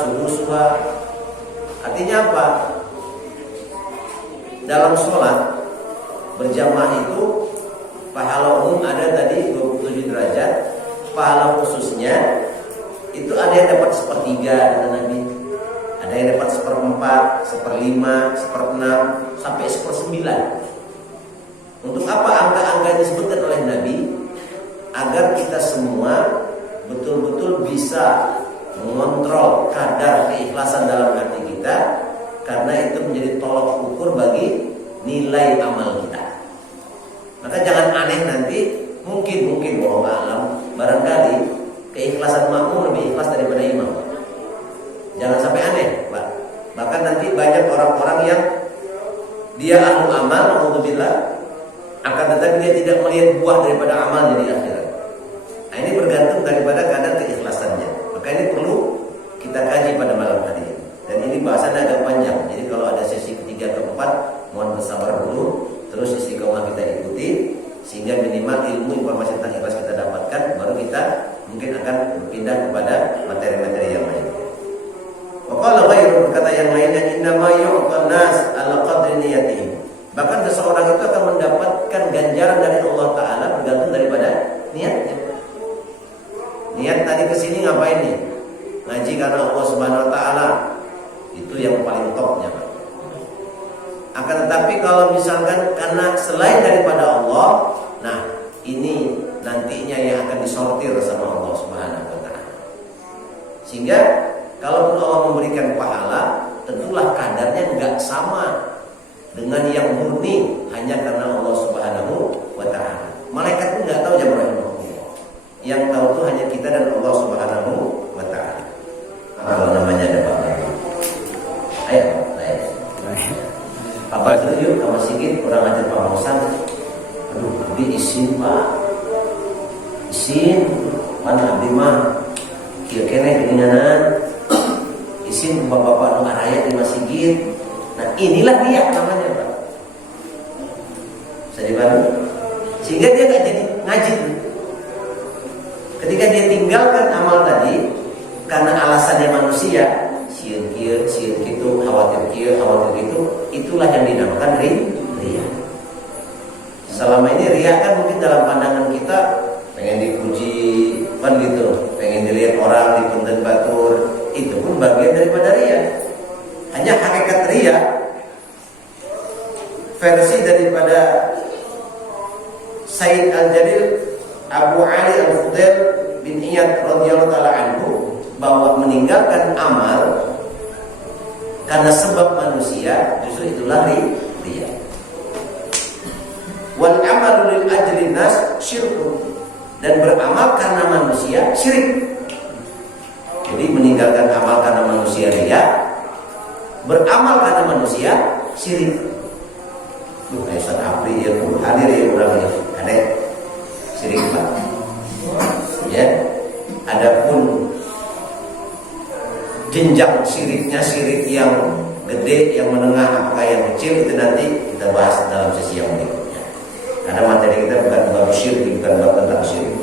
subuh. Artinya apa? Dalam sholat berjamaah itu pahala umum ada tadi 27 derajat. Pahala khususnya itu ada yang dapat 1/3 kata Nabi, ada yang dapat 1/4, 1/5, 1/6 sampai 1/9. Untuk apa angka-angka disebutkan oleh Nabi? Agar kita semua betul-betul bisa mengontrol kadar keikhlasan dalam hati kita, karena itu menjadi tolak ukur bagi nilai amal kita. Maka jangan aneh nanti, mungkin wallahu a'lam, barangkali keikhlasan makmum lebih ikhlas daripada imam. Jangan sampai aneh, Pak. Bahkan nanti banyak orang-orang yang dia ahlu amal, alhamdulillah, akan tetapi dia tidak melihat buah daripada amalnya di akhirat. Nah, ini bergantung daripada kadar keikhlasannya. Maka ini perlu kita kaji pada malam hari ini. Dan ini bahasannya agak panjang. Jadi kalau ada sesi ketiga keempat, mohon bersabar dulu. Terus istiqomah kita ikuti, sehingga minimal ilmu informasi tentang ikhlas kita dapatkan. Baru kita mungkin akan berpindah kepada materi-materi yang lain. Waqala ghairu, berkata yang lainnya, innama yu'tan nas ala qadri niyatihim. Bahkan seseorang itu akan mendapatkan ganjaran dari Allah Ta'ala bergantung daripada niatnya. Niat tadi kesini ngapain nih? Ngaji karena Allah Subhanahu Wa Ta'ala. Itu yang paling topnya, Pak. Akan tetapi kalau misalkan karena selain daripada Allah, nah ini nantinya yang akan disortir sama Allah Subhanahu Wa Ta'ala. Sehingga kalau Allah memberikan pahala, tentulah kadarnya enggak sama dengan yang murni hanya karena Allah Subhanahu Wa Ta'ala. Malaikat pun enggak tahu jamaah. Yang tahu itu hanya kita dan Allah Subhanahu Wa Ta'ala. Kalau namanya ada Pak. Ayo, Bapak setuju sama Sigit kurang ajar Pak Mausan. Aduh, Abi izin Pak. Izin, mana Abi mah kieu keneh geuninganan. Izin bapak-bapak nu araya di Sigit. Nah, inilah dia namanya, Pak. Bisa dibantu? Sehingga dia enggak jadi ngaji. Ketika dia tinggalkan amal tadi karena alasannya manusia, sieun kieu, sieun kitu, khawatir kieu, khawatir kitu, itulah yang dinamakan riya. Selama ini riya kan mungkin dalam pandangan kita pengen dipuji, kan gitu, pengen dilihat orang di punten batur, itu pun bagian daripada riya. Hanya hakikat riya versi daripada Sayyid Al-Jalil Abu Ali Al-Fudail bin Iyad radhiyallahu ta'ala anhu, bahwa meninggalkan amal karena sebab manusia justru itulah riya. Wal amalu lil ajli nas syirkun, dan beramal karena manusia syirik. Jadi meninggalkan amal karena manusia riya, beramal karena manusia syirik. Duh, Ustaz Apri ya hadir ya orangnya. Ada syirik, Pak. Ya. Adapun jenjang syiriknya, syirik yang gede, yang menengah, apakah yang kecil, itu nanti kita bahas dalam sesi yang berikutnya. Karena materi kita bukan bab syirik, bukan bab tentang syirik.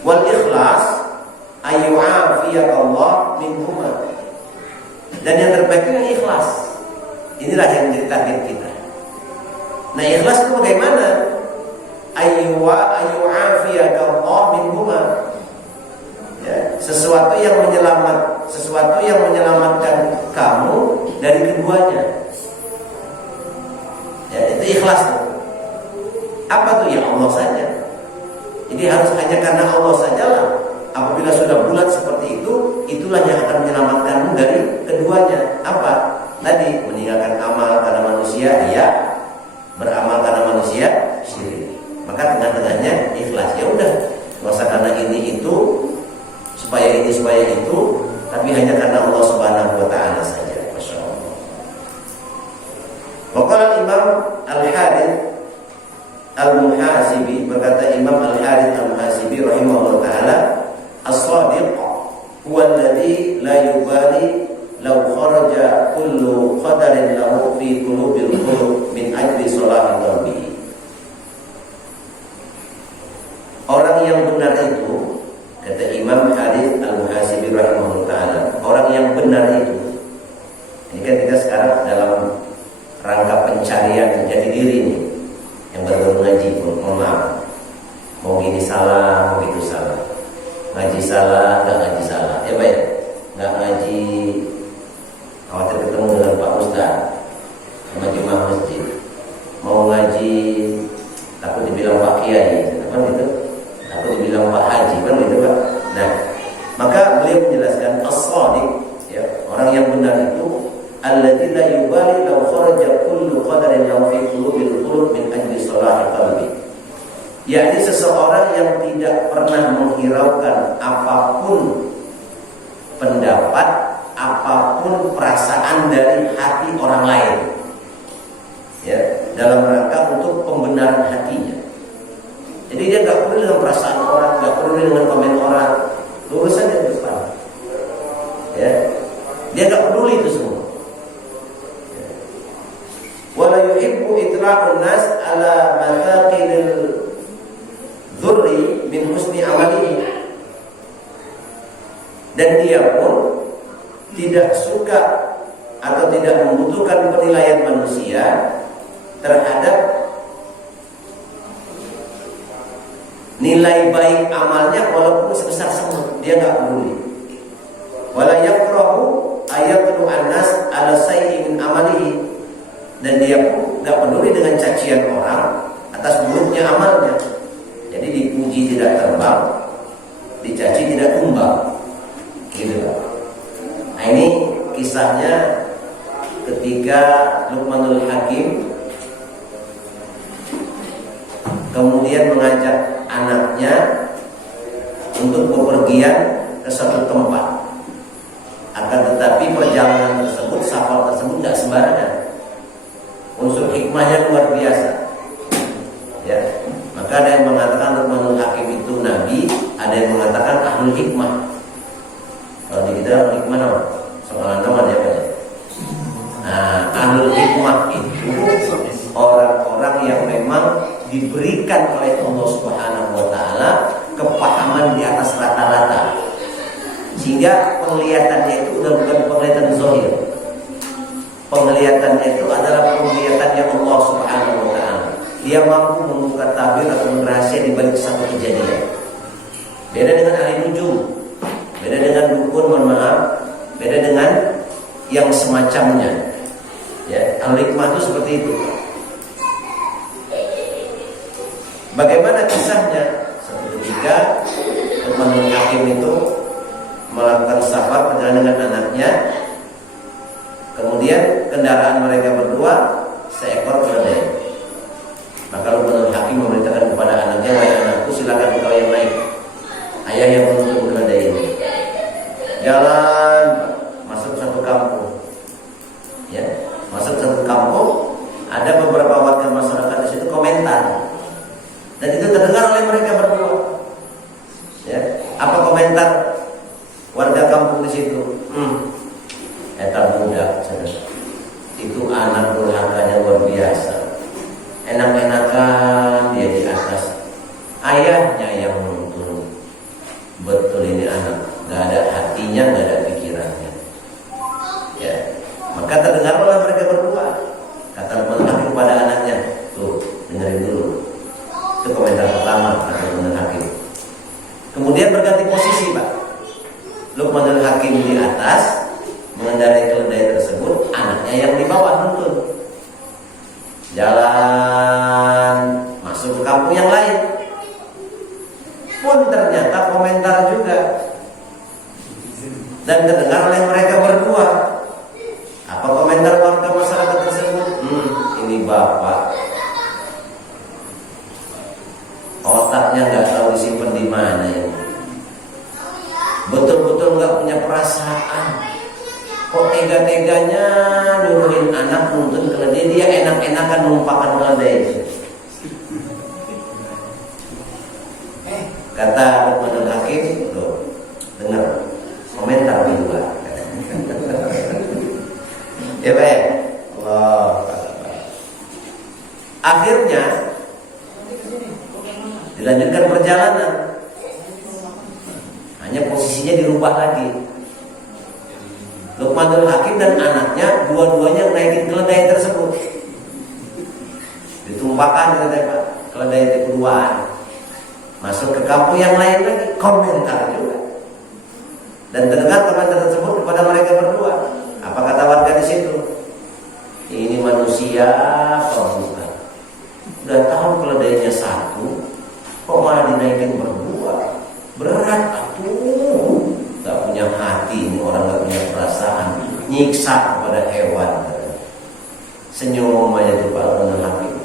Wal ikhlas ayyu'afiyallah minhuma. Dan yang terbaik itu ikhlas. Inilah yang menjadi target kita. Nah, ikhlas itu bagaimana? Ayyu'afiyakallah minhuma. Ya, sesuatu yang menyelamatkan kamu dari keduanya. Ya, itu ikhlas tuh. Apa tuh? Ya Allah saja. Jadi harus hanya karena Allah sajalah. Apabila sudah bulat seperti itu, itulah yang akan menyelamatkanmu dari keduanya. Apa? Tadi meninggalkan amal karena manusia, ya. Beramal karena manusia, syirik. Maka tengah-tengahnya ikhlas. Ya udah, nggak usah karena ini itu, supaya ini supaya itu, tapi hanya karena Allah Subhanahu Wa Ta'ala saja. Masya Allah. Waqala Imam Al-Harith Al-Muhasibi, berkata Imam Al-Harith Al-Muhasibi rahimahullah ta'ala, as-sadiq huwa alladhi la yubali law kharaja kullu qadarin lahu fi qulubil qulub min ajli salahi qalbihi. Orang yang benar itu, kata Imam Harith Al-Muhasibi rahimahullah ta'ala, khawatir ketemu dengan Pak Ustaz sama jemaah masjid, mau ngaji takut dibilang Pak Kiai, kan gitu, takut dibilang Pak Haji, kan gitu Pak. Nah, maka beliau menjelaskan as-shadiq, ya, orang yang benar itu alladzi la yubali law kharaja kullu qadarin lahu fi qulubil qulub min ajli salahi qalbi, yakni seseorang yang tidak pernah menghiraukan apapun pendapat, apapun perasaan dari hati orang lain, ya, dalam rangka untuk pembenaran hatinya. Jadi dia nggak peduli dengan perasaan orang, nggak peduli dengan komen orang, lurus saja ke depan, ya, dia nggak peduli itu semua. Wala yuhibbu itlaqun nas ala mathaqil dzurri min husni amalihi, dan dia pun tidak suka atau tidak membutuhkan penilaian manusia terhadap nilai baik amalnya walaupun sebesar semut, dia nggak peduli. Wala yakrahu ayatlu annas ala sayyi min amalihi, dan dia pun nggak peduli dengan cacian orang atas buruknya amalnya. Jadi dipuji tidak terbang, dicaci tidak tumbang, gitu Pak. Nah, ini kisahnya ketika Luqmanul Hakim kemudian mengajak anaknya untuk bepergian ke satu tempat. Akan tetapi perjalanan tersebut, safar tersebut tidak sembarangan. Unsur hikmahnya luar biasa. Ya, maka ada yang mengatakan Luqmanul Hakim itu nabi, ada yang mengatakan ahlul hikmah. Kalau di kita ahlul hikmah apa? Soalan teman ya Pak. Nah, ahlul hikmah itu orang-orang yang memang diberikan oleh Allah Subhanahu wa taala kepahaman di atas rata-rata, sehingga penglihatannya itu udah bukan penglihatan zahir. Penglihatannya itu adalah penglihatannya Allah Subhanahu wa taala. Dia mampu membuka tabir atau rahasia di balik satu kejadian. Beda dengan ahli nujum, beda dengan dukun, mohon maaf, beda dengan yang semacamnya. Ya, al-hikmah itu seperti itu. Bagaimana kisahnya? Suatu ketika Luqmanul Hakim itu melakukan safar perjalanan dengan anaknya. Kemudian kendaraan mereka berdua seekor keledai. Maka Luqmanul Hakim memerintahkan kepada anaknya, "Wahai anakku, silakan engkau yang naik. Ayah yang menuntun keledai ini." Jalan masuk satu kampung. Ya, masuk satu kampung, ada beberapa warga masyarakat di situ komentar. Dan itu terdengar oleh mereka berdua. Ya, apa komentar warga kampung di situ? Eta budak, itu anak durhakanya luar biasa. Enak-enakan dia di atas, ayahnya yang menuntun. Betul ini anak, nggak ada hatinya, nggak ada pikirannya. Ya, maka terdengar oleh mereka berdua. Kata Luqmanul Hakim kepada anaknya, tuh dengerin dulu. Itu komentar pertama kata Luqmanul Hakim. Kemudian berganti posisi Pak. Luqmanul Hakim di atas mengendarai keledai tersebut, anaknya yang di bawah nuntun. Jalan masuk ke kampung yang lain. Pun ternyata komentar juga. Dan terdengar oleh mereka berdua. Apa komentar warga masyarakat tersebut? Ini bapak, otaknya nggak tahu disimpan di mana ini. Betul-betul nggak punya perasaan. Kok tega-teganya nyuruhin anak nuntun keledai, dia enak-enakan numpahkan keledai. Kata Luqmanul Hakim, tuh dengar komentar berdua. Ya Pak ya? Allah. Akhirnya dilanjutkan perjalanan. Hanya posisinya dirubah lagi. Luqmanul Hakim dan anaknya dua-duanya naikin keledai tersebut. Ditumpahkan keledai keduaan. Masuk ke kampung yang lain lagi, komentar juga. Dan terdengar komentar tersebut kepada mereka berdua. Apa kata warga sampaikan di situ. Ini manusia kok bukan. Udah tahu keledainya satu, kok malah dinaikin berdua. Berat atuh. Gak punya hati ini orang, gak punya perasaan. Nyiksa kepada hewan. Senyum aja tuh Pak Al-Habib.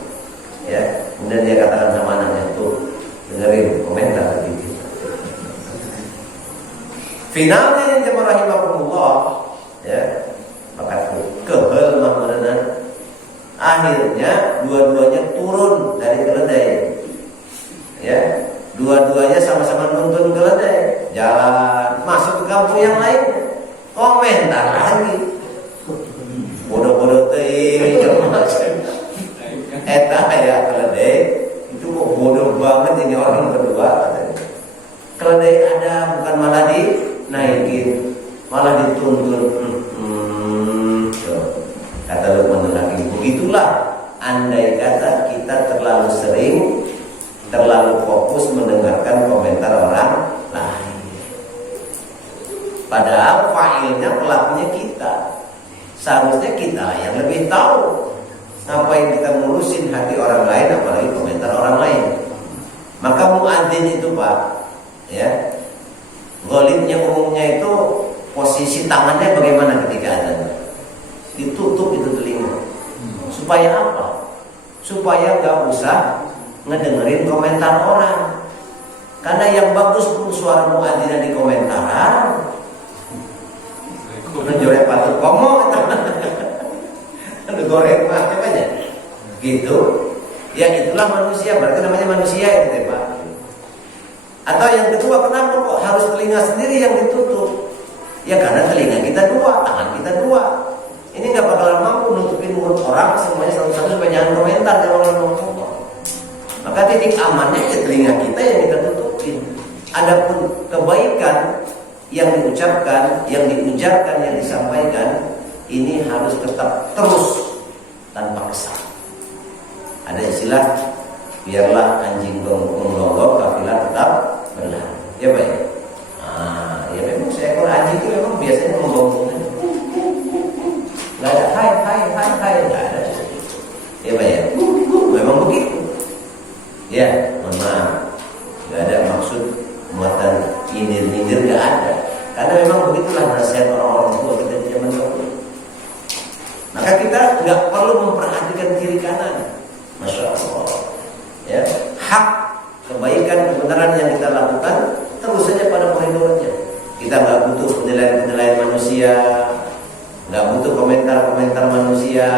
Ya, kemudian dia katakan sama anaknya, tuh dengerin komentar gitu. Finalnya jemaah rahimahumullah, ya, maka kehel mahmudanan. Akhirnya dua-duanya turun dari keledai. Ya, dua-duanya sama-sama nuntun keledai, jalan masuk ke kampung yang lain. Komentar lagi. Bodoh-bodoh teuing eta ya keledai itu kok bodoh banget ini orang berdua. Keledai ada bukan malah dinaikin, malah dituntun. Kata Luqman lagi, begitulah andai kata kita terlalu sering, terlalu fokus mendengarkan komentar orang lain. Padahal fa'ilnya, pelakunya kita. Seharusnya kita yang lebih tahu. Ngapain kita ngurusin hati orang lain, apalagi komentar orang lain. Maka muadzin itu Pak, ya, ghalibnya umumnya itu posisi tangannya bagaimana ketika azan? Ditutup itu telinga. Supaya apa? Supaya gak usah ngedengerin komentar orang. Karena yang bagus pun suara muadzin di komentaran. Menjorek patut ngomong. Ada goreng mah aja. Gitu. Ya itulah manusia, berarti namanya manusia itu Pak. Atau yang kedua, kenapa kok harus telinga sendiri yang ditutup? Ya karena telinga kita dua, tangan kita dua. Ini nggak bakalan mampu nutupin mulut orang semuanya satu-satu supaya jangan komentar kalau orang ngomong. Maka titik amannya ya telinga kita yang kita tutupin. Adapun kebaikan yang diucapkan, yang diujarkan, yang disampaikan, ini harus tetap terus tanpa kesal. Ada istilah, biarlah anjing menggonggong, kafilah tetap berlari. Ya Pak ya? Ya memang seekor anjing itu memang biasanya menggonggong. Gak ada hai, gak ada. Ya Pak ya? Memang begitu. Ya, mohon maaf. Gak ada maksud muatan nyindir-nyindir, gak ada. Karena memang begitulah nasihat orang-orang tua kita di zaman dahulu. Maka kita nggak perlu memperhatikan kiri kanan, masya Allah. Ya, hak kebaikan kebenaran yang kita lakukan terus saja pada koridornya. Kita nggak butuh penilaian-penilaian manusia, nggak butuh komentar-komentar manusia,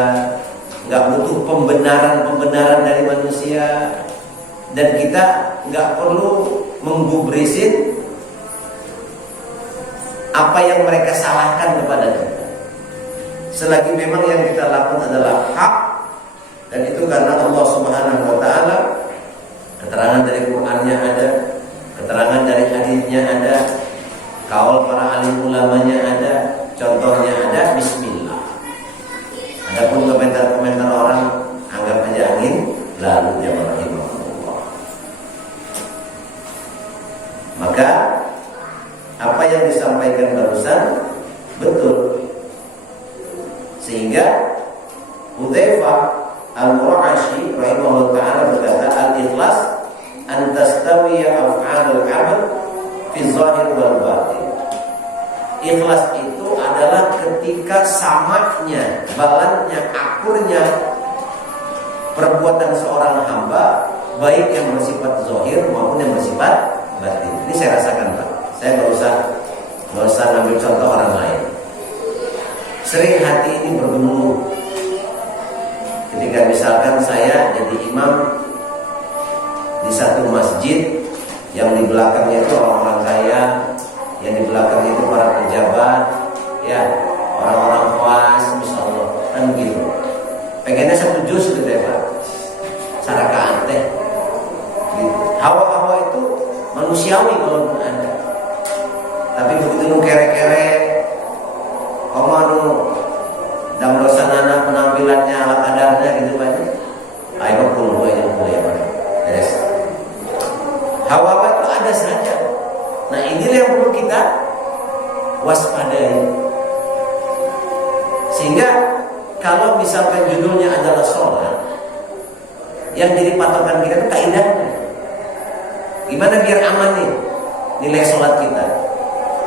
nggak butuh pembenaran-pembenaran dari manusia, dan kita nggak perlu menggubrisin apa yang mereka salahkan kepada kita. Selagi memang yang kita lakukan adalah hak, dan itu karena Allah Subhanahu wa taala, keterangan dari Qur'annya ada, keterangan dari hadisnya ada, kaul para alim ulamanya ada, contohnya ada, bismillah. Adapun komentar-komentar orang anggap aja angin lalu jamaah rahimahullah. Maka apa yang disampaikan barusan betul. Sehingga Hudzaifah Al-Qurashi rahimahullah ta'ala berkata, al-ikhlas an tastawiya af'alul 'abd fi zahir wal batin. Ikhlas itu adalah ketika samanya, balannya, akurnya perbuatan seorang hamba, baik yang bersifat zahir maupun yang bersifat batin. Ini saya rasakan Pak. Saya nggak usah ngambil contoh orang lain. Sering hati ini bergemuruh ketika misalkan saya jadi imam di satu masjid yang di belakangnya itu orang-orang kaya, yang di belakangnya itu para pejabat, ya orang-orang puas, misalnya kan gitu. Pengennya satu juz gitu ya Pak, sarakaan teh. Gitu. Hawa-hawa itu manusiawi kalau ada. Tapi begitu kere-kere, omanu damrosanana penampilannya ala kadarnya gitu banyak. Ayo puluh aja boleh Pak. Beres. Hawa itu ada saja. Nah inilah yang perlu kita waspadai. kalau misalkan judulnya adalah sholat, yang jadi patokan kita itu kaidahnya. Gimana biar aman nih nilai sholat kita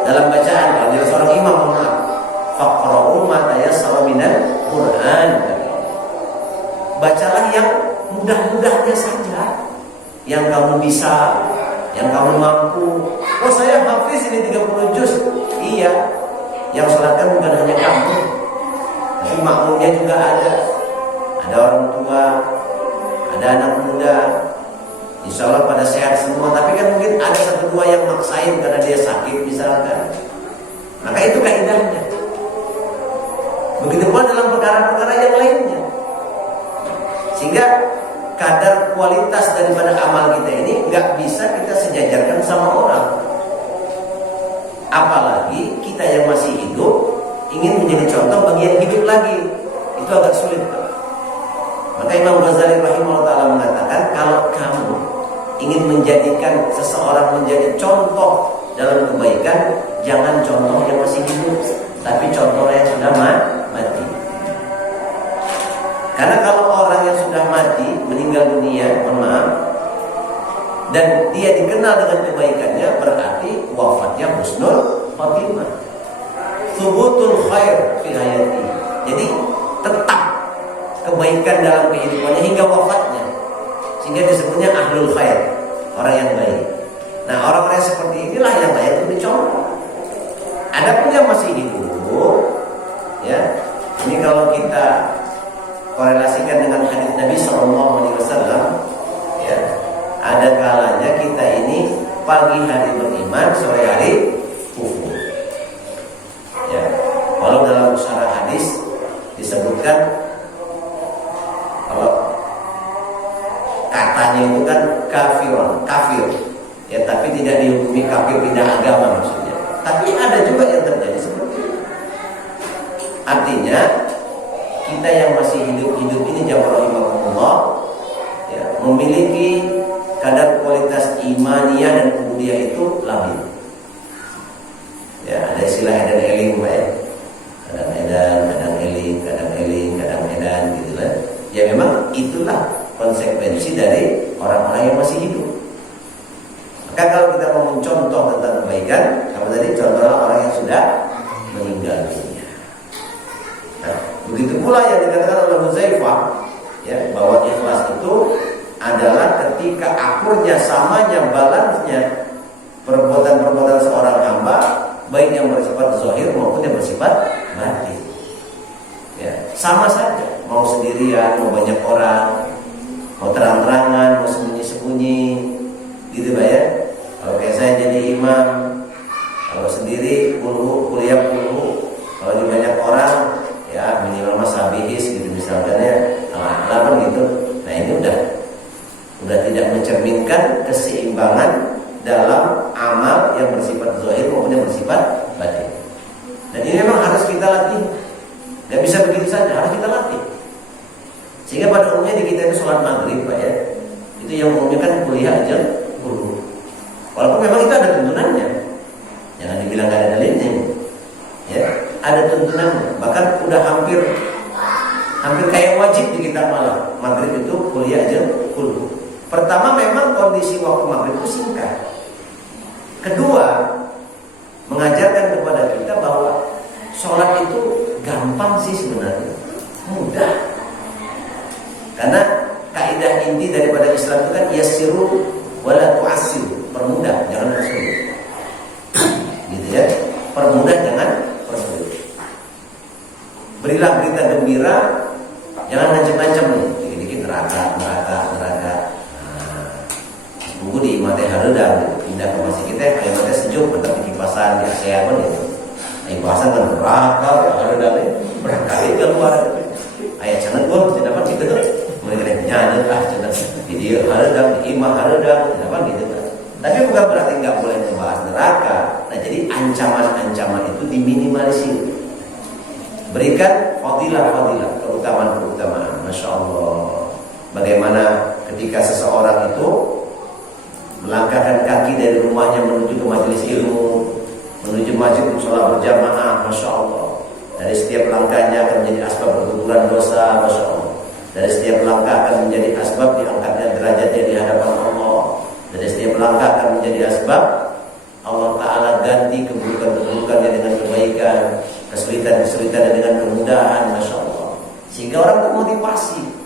dalam bacaan? Kalau dia seorang imam, faqra'u ma tayassara minal Qur'an. Bacalah yang mudah-mudahnya saja, yang kamu bisa, yang kamu mampu. Oh, saya hafiz ini 30 juz. Iya, yang sholatkan bukan hanya kamu, tapi makmumnya juga ada. Ada orang tua, ada anak muda. Insya Allah pada sehat semua. Tapi kan mungkin ada satu dua yang maksain karena dia sakit misalkan. Maka itu kaidahnya. Begitu pula dalam perkara-perkara yang lainnya. Sehingga kadar kualitas daripada amal kita ini nggak bisa kita sejajarkan sama orang. Apalagi kita yang masih hidup ingin menjadi contoh bagi yang hidup lagi, itu agak sulit. Maka Imam Ghazali rahimahullah ta'ala mengatakan, kalau kamu ingin menjadikan seseorang menjadi contoh dalam kebaikan, jangan contoh yang masih hidup, tapi contoh yang sudah mati. Karena kalau orang yang sudah mati, meninggal dunia, mohon maaf, dan dia dikenal dengan kebaikannya, berarti wafatnya husnul khatimah, thubutul khair fi hayati. Jadi tetap kebaikan dalam kehidupannya hingga wafatnya, sehingga disebutnya ahlul khair, orang yang baik. Nah, orang-orang seperti inilah yang layak untuk dicontoh. Adapun yang masih hidup, ya, ini kalau kita korelasikan dengan hadis Nabi SAW, ya, ada kalanya kita ini pagi hari beriman, sore hari kufur. Ya, walau dalam syarah hadis disebutkan kalau katanya itu kan kafir, ya, tapi tidak dihukumi kafir pindah agama maksudnya. Tapi ada juga yang terjadi seperti itu. Artinya kita yang masih hidup ini jamaah rahimahumullah, ya, memiliki kadar kualitas imaniyah dan ubudiyah itu labil. Ya, ada istilah edan eling, Pak, ya. Kadang edan, kadang eling, kadang eling, kadang edan gitu lah. Ya memang itulah konsekuensi dari orang-orang yang masih hidup. Maka kalau kita mau mencontoh tentang kebaikan, apa tadi, contohlah orang yang sudah meninggal dunia. Nah, begitu pula yang dikatakan oleh Huzaifah, ya, bahwa ikhlas itu adalah ketika akurnya, samanya, balansnya perbuatan-perbuatan seorang hamba, baik yang bersifat zahir maupun yang bersifat batin. Ya, sama saja, mau sendirian, mau banyak orang, mau terang-terangan, mau sembunyi-sembunyi, gitu Pak, ya. Kalau kayak saya jadi imam, kalau sendiri kuliah kalau di banyak orang, ya minimal masabihis gitu misalkan, ya, kan gitu. Nah, ini udah tidak mencerminkan keseimbangan dalam amal yang bersifat zahir maupun yang bersifat batin. Dan ini memang harus kita latih. Gak bisa begitu saja, harus kita latih. Sehingga pada umumnya di kita itu sholat maghrib, Pak, ya, itu yang umumnya kan kuliah aja dulu. Walaupun memang itu ada tuntunannya, jangan dibilang gak ada dalilnya, ya, ada tuntunannya. Bahkan udah hampir kayak wajib di kita malah maghrib itu kuliah aja dulu. Pertama, memang kondisi waktu maghrib itu singkat. Kedua, mengajarkan kepada kita bahwa sholat itu gampang sih sebenarnya, mudah. Karena kaidah inti daripada Islam itu kan yassiru wala tu'assiru, permudah jangan persulit. Gitu ya, permudah jangan persulit. Berilah berita gembira, jangan ngancam-ngancam nih, dikit-dikit neraka. Buku di mata hareudang, pindah ke masjid kita, kayak mata sejuk, bentar di kipasan, di ASEAN gitu. Kipasan kan neraka, hareudang berkali keluar. Ayat channel gua mesti dapat gitu tuh. Mulai nyanyi channel video hareudang, imah hareudang, apa gitu kan. Tapi bukan berarti nggak boleh membahas neraka. Nah, jadi ancaman-ancaman itu diminimalisir. Berikan fadilah, keutamaan. Masya Allah. Bagaimana ketika seseorang itu melangkahkan kaki dari rumahnya menuju ke majelis ilmu, menuju masjid untuk sholat berjamaah, Masya Allah. Dari setiap langkahnya akan menjadi asbab berguguran dosa, Masya Allah. Dari setiap langkah akan menjadi asbab diangkatnya derajatnya di hadapan Allah. Dari setiap langkah akan menjadi asbab Allah Ta'ala ganti keburukan-keburukannya dengan kebaikan, kesulitan-kesulitan dengan kemudahan, Masya Allah. Sehingga orang termotivasi.